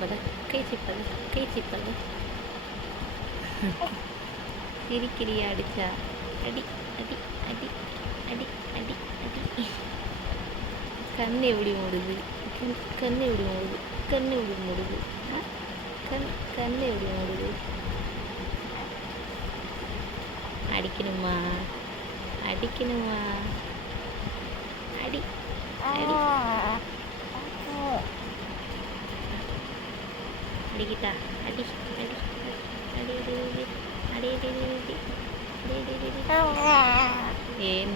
வதக்கை சிப்பது கை சிப்பது. சிரிக்கிறியா? அடிச்சா அடி அடி அடி அடி அடி அடி. கண் எப்படி மூடுது? கண் எப்படி மூடுது? கண் எப்படி மூடுது? கண் எப்படி மூடுது? அடிக்கணுமா? அடிக்கணுமா? அடி அடி அடிக்கிட்டா அடி அடி அடி அடி அடி அடி அடி அடி அடி அடி அடி. ஏன்